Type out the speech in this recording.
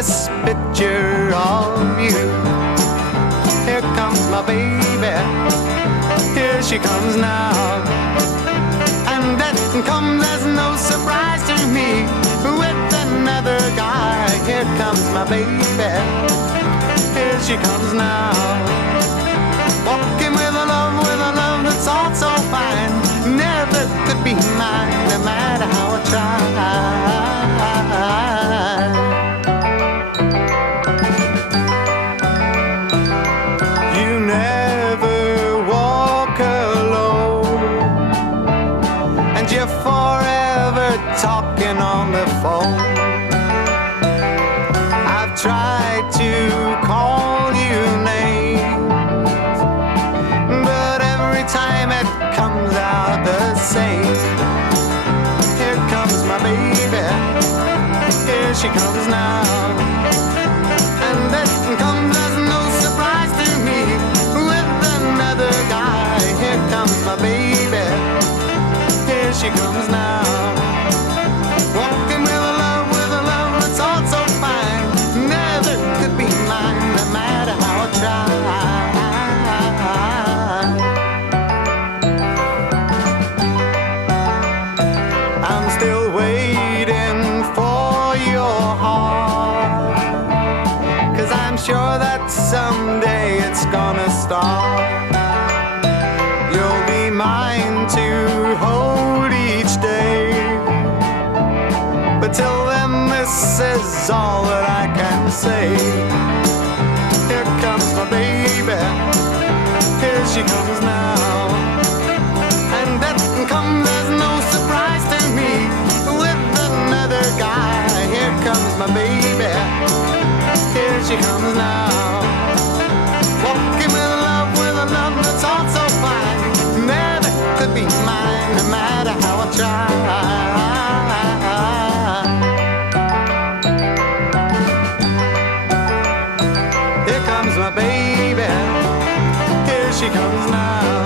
this picture of you. Here comes my baby, here she comes now. And that comes as no surprise to me. With another guy, here comes my baby, here she comes now. Walking with a love that's all so fine. Never could be mine, no matter how I try. You never walk alone, and you're forever talking on the phone. I've tried to call you names, but every time it comes out the same. Here comes my baby, here she comes now. And that comes as no surprise to me. With another guy, here comes my baby, here she comes now. Walking with a love that's all so fine. Never could be mine, no matter how I try. I'm still waiting for your heart, 'cause I'm sure that someday it's gonna start. You'll be mine to hold each day, but till then this is all that I can say. Here comes my baby, here she comes now. And that comes as no surprise to me. With another guy, here comes my baby, here she comes now. Walking with a love that's all so fine. Never could be mine, no matter how I try. Here comes my baby, here she comes now.